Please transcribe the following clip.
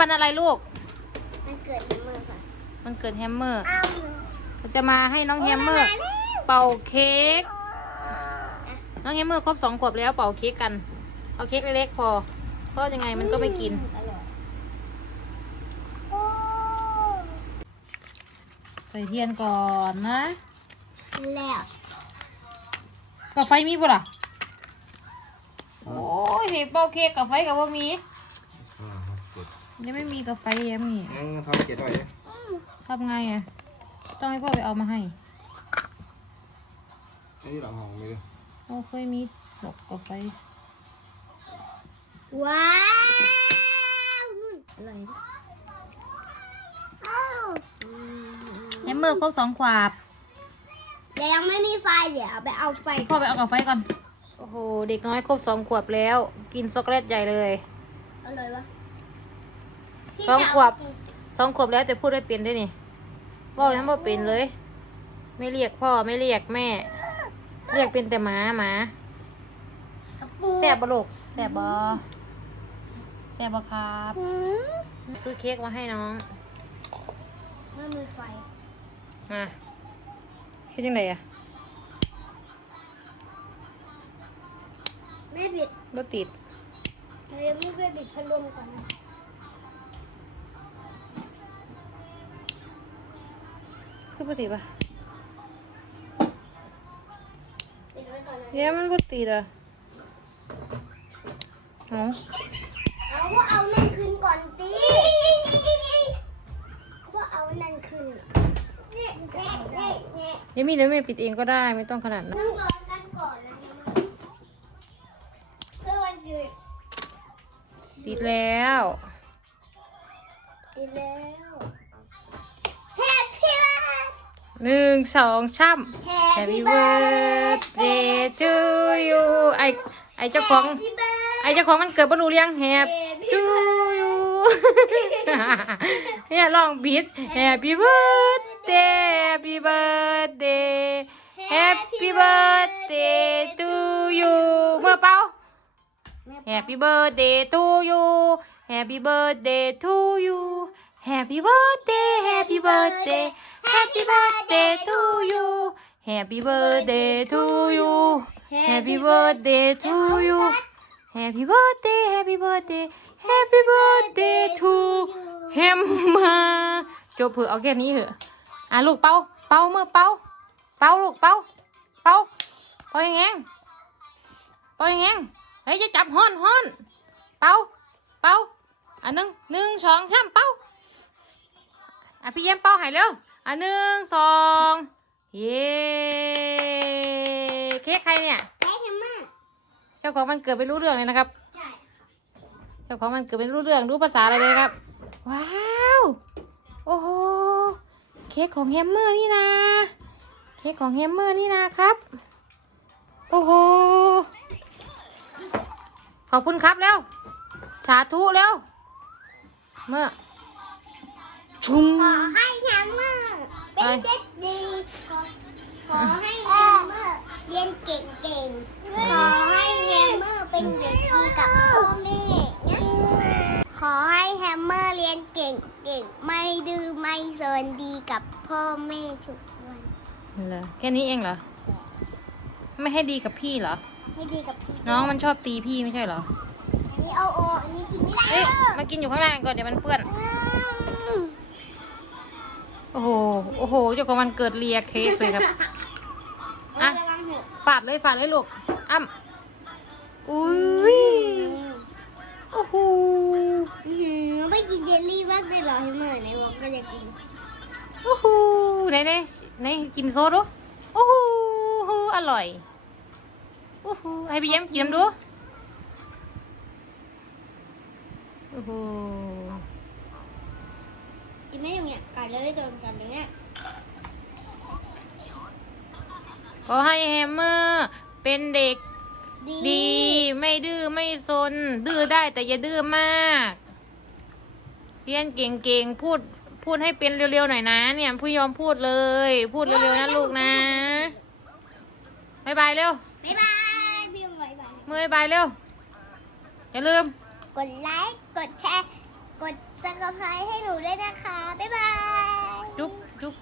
วันนี้เป็นวันอะไรลูก มันเกิดในมือค่ะมันเกิดแฮมเมอร์อ้าวเราจะมาให้น้องแฮมเมอร์ เป่าเค้ก น้องแฮมเมอร์ครบสองขวบแล้วเป่าเค้กกัน เอาเค้กเล็กๆพอ เพราะยังไงมันก็ไม่กิน อร่อยใส่เทียนก่อนนะ แล้วกับไฟมีป่ะล่ะ โอ้ยเห็นเป่าเค้กกับไฟกับว่ามีอ่าครับเจ็ด ยังไม่มีกับไฟยังมีงั้นทำเจ็ดหน่อยดิทำไงอะ ต้องให้พ่อไปเอามาให้อันนี้หลังห้องมีดิโอ้เคยมีหลอกกับไฟว้าวนู่นอร่อยนะอ้าวแฮมเมอร์ครบสองขวบเดี๋ยวยังไม่มีไฟเดี๋ยวเอาไปเอาไฟพ่อไปเอากับไฟก่อน โอ้โห เด็กน้อยครบสองขวบแล้ว กินช็อกโกแลตใหญ่เลย อร่อยวะพี่ สองจะเาขวบสองขวบแล้วแต่พูดได้เป็นด้วยนี่บอกยังบอกเป็นเลย ไม่เรียกพ่อไม่เรียกแม่ เรียกเป็นแต่หมาหมากระปูแซ่บบ่ลูกแซ่บบ่แซ่บบ่ครับอืมซื้อเค้กมาให้น้องไม่มีไฟมาคิดยังไงอะแม่บิดบ่ติดเฮ้ยไม่ไปบิดพัดลมก่อนนะ คือบ่ติดปะปิดไว้ก่อนนะเย้มันบ่ติดอะเอาเอาว่าเอานั่นขึ้นก่อนตีว่าเอานั่นขึ้นเนี่ยเนี่ยเนี่ยเนี่ยเดี๋ยวมีเดี๋ยวแม่ปิดเองก็ได้ไม่ต้องขนาดนั้นต้องรอกันก่อนนะเพื่อวันเกิดติดแล้วดีแล้ว หนึ่งสองช่ำ Happy birthday to you ไอไอเจ้าของ Happy birthday ไอเจ้าของมันเกิดบรรลุเรียง Happy to you เนี่ยลองบีท Happy birthday Happy birthday Happy birthday to you เมื่อเป่า Happy birthday to you Happy birthday to you Happy birthday Happy birthday Happy birthday to you Happy birthday to you Happy birthday to you Happy birthday Happy birthday Happy birthday to him มาจบเผื่อะเอาแค่นี้เถอะอะลูกเป่าเป่ามือเป่าเป่าลูกเป่าเป่าเป่ายังไงเป่ายังไงเฮ้ยจะจับฮ้อนฮ้อน เป่าเป่าอันหนึ่งหนึ่งสองสามเป่าอะพี่เยี่ยมเป่าให้เร็ว อันหนึ่งสองเย้เค้กใครเนี่ยใช้ทำมือเจ้าของมันเกิดไม่รู้เรื่องเลยนะครับ ใช่เจ้าของมันเกิดไม่รู้เรื่องรู้ภาษาอะไรเลยครับ ว้าวโอ้โหเค้กของแฮมเมอร์นี่นะเค้กของแฮมเมอร์นี่นะครับ โอ้โหขอบคุณครับแล้วสาธุแล้วเมื่อชุมขอให้แฮมเมอร์ เป็นเด็กดีขอขอให้แฮมเมอร์เรียนเก่งๆ ขอให้แฮมเมอร์เป็นเด็กดีกับพ่อแม่นะขอให้แฮมเมอร์เรียนเก่งๆ ไม่ดื้อไม่โซนดีกับพ่อแม่ทุกวันเหรอแค่นี้เองเหรอ ไม่ให้ดีกับพี่เหรอ ไม่ดีกับพี่น้องมันชอบตีพี่ไม่ใช่เหรอ อันนี้เอาโออันนี้กินไม่ได้เอ๊ะมากินอยู่ข้างล่างก่อนเดี๋ยวมันเปื้อนอืม โอ้โห โอ้โหเจ้าของมันเกิดเลียเค้กเลยครับ อะ ระวังเถอะปาดเลยปาดเลยลูก อ้ำอุ้ย โอ้โห อื้อหือไม่กินเยลลี่มากเลยเหรอให้เมื่อในวงก็จะกินโอ้โหไหนไหนไหนกินโซดดูโอ้โหอร่อยโอ้โหให้พี่แย้มกินดูโอ้โห กินไม่อย่างเงี้ยกัดเลยโดนกัดอย่างเงี้ยขอให้แฮมเมอร์เป็นเด็กดีดี ไม่ดื้อไม่ซน ดื้อได้แต่อย่าดื้อมากเรียนเก่งๆพูดพูดให้เป็นเร็วๆหน่อยนะ เนี่ยผู้ยอมพูดเลย พูดเร็วๆนะลูกนะบายบายเร็วบ๊ายบายพี่บ๊ายบายมือบายบายเร็วอย่าลืม กดไลค์กดแชร์กด ซับสไครต์ให้หนูด้วยนะคะ บ๊ายบาย จุ๊บจุ๊บ